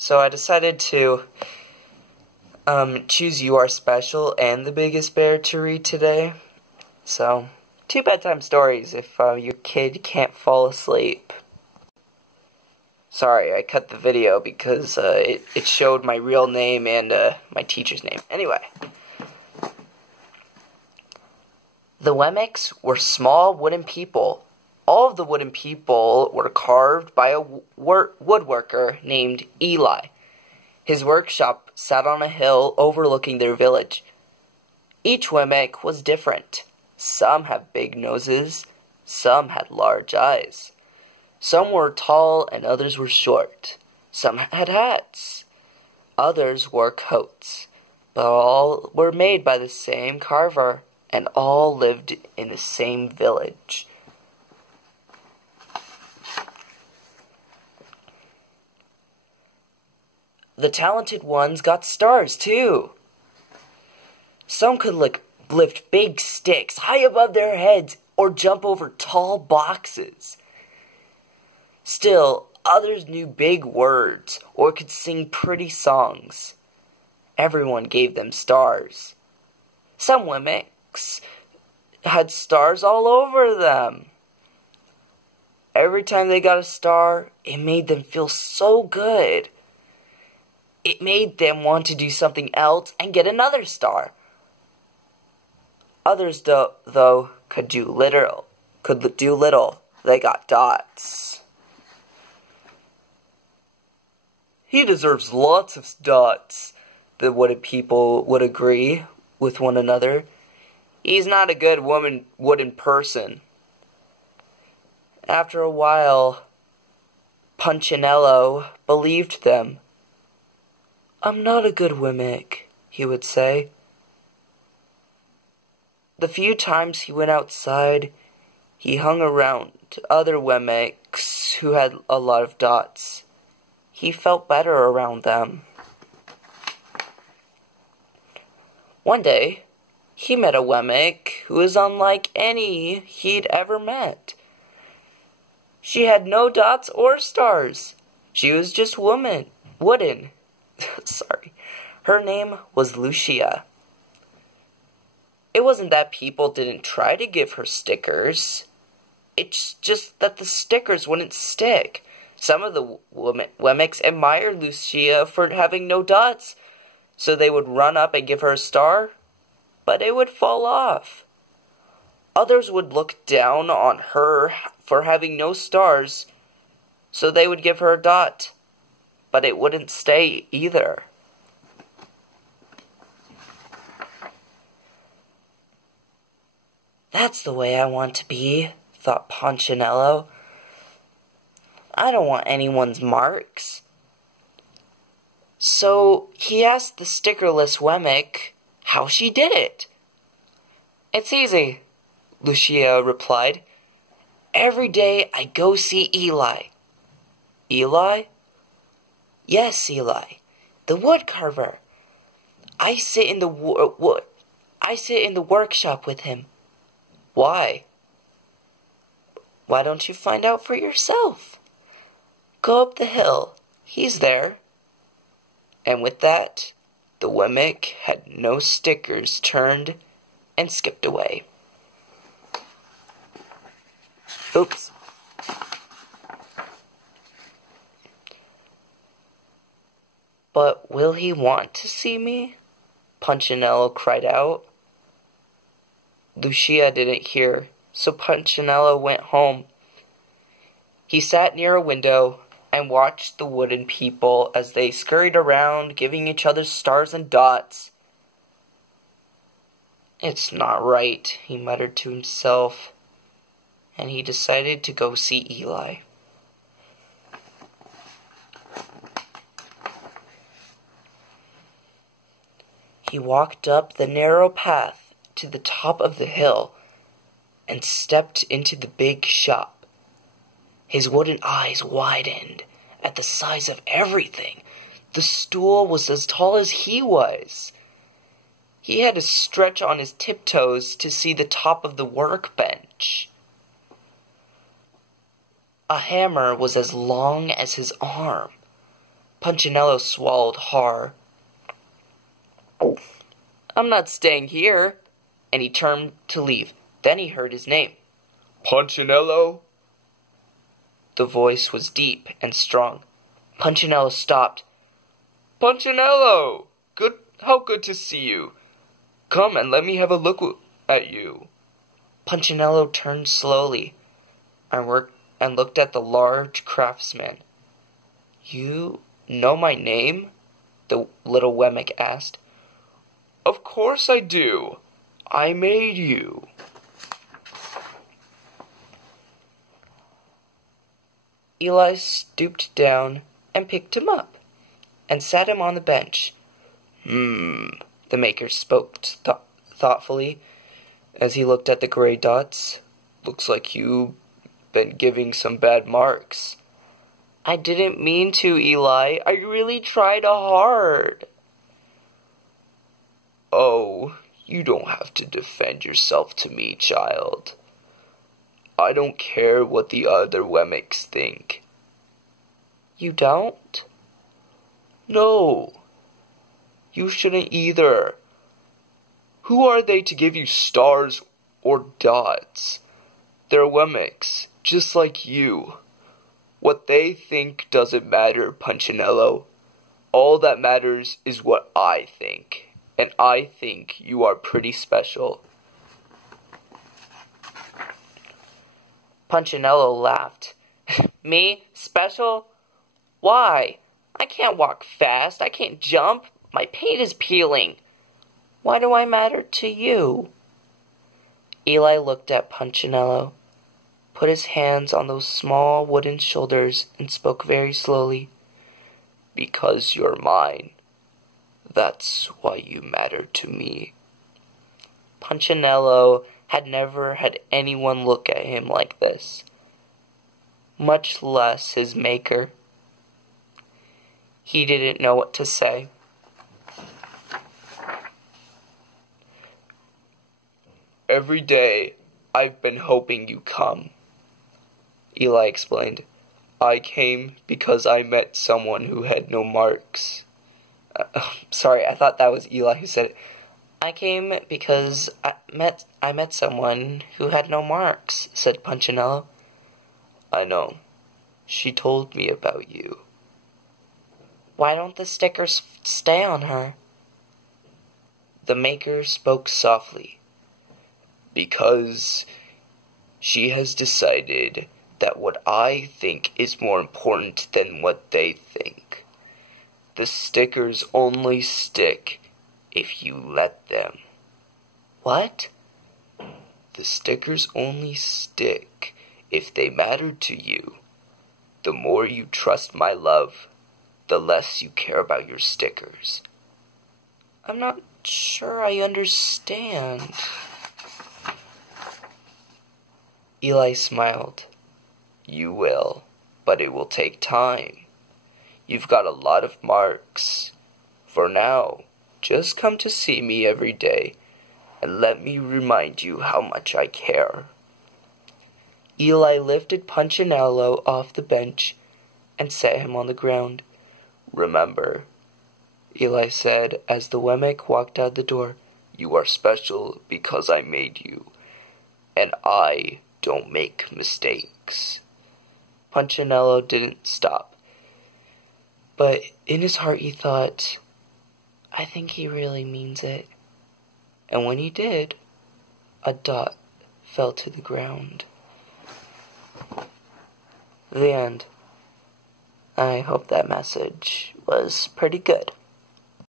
So I decided to choose You Are Special and The Biggest Bear to read today. So, 2 bedtime stories if your kid can't fall asleep. Sorry, I cut the video because it showed my real name and my teacher's name. Anyway. The Wemmicks were small wooden people. All of the wooden people were carved by a woodworker named Eli. His workshop sat on a hill overlooking their village. Each Wemmick was different. Some had big noses, some had large eyes. Some were tall and others were short. Some had hats. Others wore coats. But all were made by the same carver, and all lived in the same village. The talented ones got stars, too. Some could lift big sticks high above their heads or jump over tall boxes. Still, others knew big words or could sing pretty songs. Everyone gave them stars. Some Wemmicks had stars all over them. Every time they got a star, it made them feel so good. It made them want to do something else and get another star. Others, though, could do little. They got dots. He deserves lots of dots, the wooden people would agree with one another. He's not a good wooden person. After a while, Punchinello believed them. "I'm not a good Wemmick," he would say. The few times he went outside, he hung around other Wemmicks who had a lot of dots. He felt better around them. One day, he met a Wemmick who was unlike any he'd ever met. She had no dots or stars. She was just wooden. Sorry. Her name was Lucia. It wasn't that people didn't try to give her stickers. It's just that the stickers wouldn't stick. Some of the Wemmicks admired Lucia for having no dots, so they would run up and give her a star, but it would fall off. Others would look down on her for having no stars, so they would give her a dot, but it wouldn't stay either. "That's the way I want to be," thought Punchinello. "I don't want anyone's marks." So he asked the stickerless Wemmick how she did it. "It's easy," Lucia replied. "Every day I go see Eli." "Eli?" "Yes, Eli, the wood carver. I sit in the workshop with him." "Why?" "Why don't you find out for yourself? Go up the hill. He's there." And with that, the Wemmick had no stickers, turned and skipped away. Oops. "But will he want to see me?" Punchinello cried out. Lucia didn't hear, so Punchinello went home. He sat near a window and watched the wooden people as they scurried around, giving each other stars and dots. "It's not right," he muttered to himself, and he decided to go see Eli. He walked up the narrow path to the top of the hill and stepped into the big shop. His wooden eyes widened at the size of everything. The stool was as tall as he was. He had to stretch on his tiptoes to see the top of the workbench. A hammer was as long as his arm. Punchinello swallowed hard. I'm not staying here. And he turned to leave. Then he heard his name. Punchinello? The voice was deep and strong. Punchinello stopped. Punchinello! How good to see you. Come and let me have a look at you. Punchinello turned slowly and looked at the large craftsman. You know my name? The little Wemmick asked. Of course I do. I made you. Eli stooped down and picked him up and sat him on the bench. The maker spoke thoughtfully as he looked at the gray dots. Looks like you've been giving some bad marks. I didn't mean to, Eli. I really tried hard. Oh, you don't have to defend yourself to me, child. I don't care what the other Wemmicks think. You don't? No. You shouldn't either. Who are they to give you stars or dots? They're Wemmicks, just like you. What they think doesn't matter, Punchinello. All that matters is what I think. And I think you are pretty special. Punchinello laughed. Me? Special? Why? I can't walk fast. I can't jump. My paint is peeling. Why do I matter to you? Eli looked at Punchinello, put his hands on those small wooden shoulders, and spoke very slowly. Because you're mine. That's why you matter to me. Punchinello had never had anyone look at him like this, much less his maker. He didn't know what to say. Every day, I've been hoping you'd come, Eli explained. I came because I met someone who had no marks. Sorry, I thought that was Eli who said it. I came because I met someone who had no marks, said Punchinello. I know. She told me about you. Why don't the stickers stay on her? The maker spoke softly. Because she has decided that what I think is more important than what they think. The stickers only stick if you let them. What? The stickers only stick if they matter to you. The more you trust my love, the less you care about your stickers. I'm not sure I understand. Eli smiled. You will, but it will take time. You've got a lot of marks. For now, just come to see me every day, and let me remind you how much I care. Eli lifted Punchinello off the bench and set him on the ground. Remember, Eli said as the Wemmick walked out the door, you are special because I made you, and I don't make mistakes. Punchinello didn't stop, but in his heart he thought, I think he really means it. And when he did, a dot fell to the ground. The end. I hope that message was pretty good.